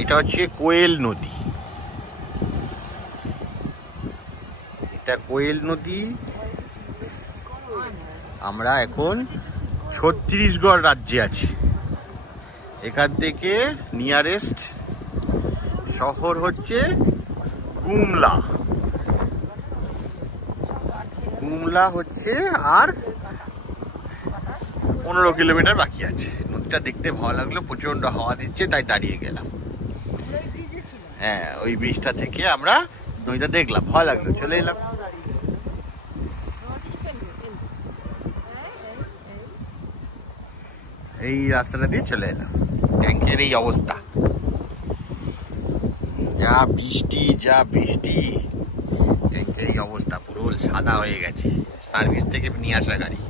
এটা হচ্ছে কোয়েল নদী। এটা কোয়েল নদী। আমরা এখন ছত্তিশগড় রাজ্যে আছি। এখান থেকে নিয়ারেস্ট শহর হচ্ছে গুমলা। গুমলা হচ্ছে আর 15 কিলোমিটার বাকি আছে। নদীটা দেখতে ভালো লাগলো, প্রচন্ড হাওয়া দিচ্ছে তাই দাঁড়িয়ে গেলাম। হ্যাঁ, ওই ব্রিজটা থেকে আমরা নদীটা দেখলাম, ভালো লাগলো, চলে এলাম। এই রাস্তাটা দিয়ে চলে এলাম। ট্যাঙ্কের এই অবস্থা, যা বৃষ্টি যা বৃষ্টি, ট্যাঙ্কের এই অবস্থা পুরো সাদা হয়ে গেছে। সার্ভিস থেকে নিয়ে আসা গাড়ি।